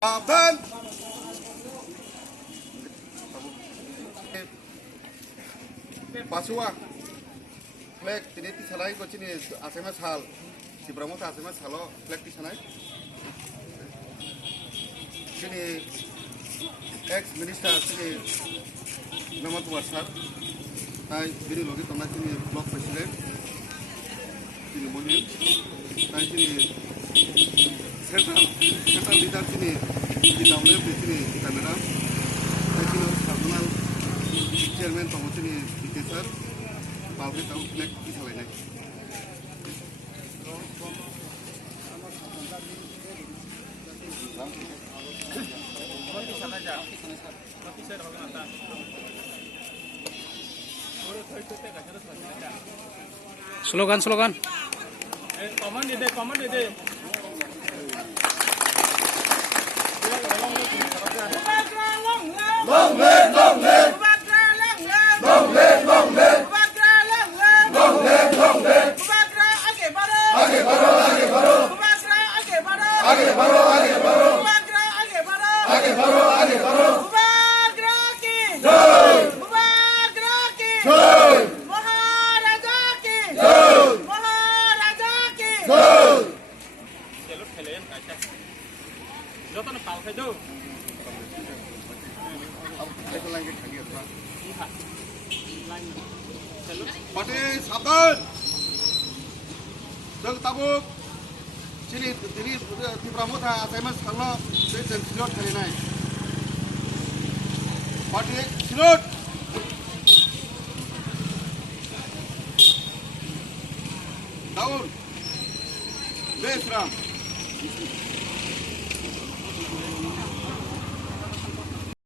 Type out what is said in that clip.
Abang. Pasua. Flag ini salai ko sini asema sal. Si Brahmo asema salo flag di sana. Sini ex minister sini nama tu Sar. Tai bini logi tomna sini block president. Sini mohon. Tai sini central leader sini di dalamnya sini kamera. Tai sini national chairman tamu sini dikesar. Balai tahu flag di sana ini. Slogan. Command dede. Long live. Parti Sabdan, Deng Tabuk, sini di Pramuka, SMS kalau saya silot kali ini. Parti silot, daun.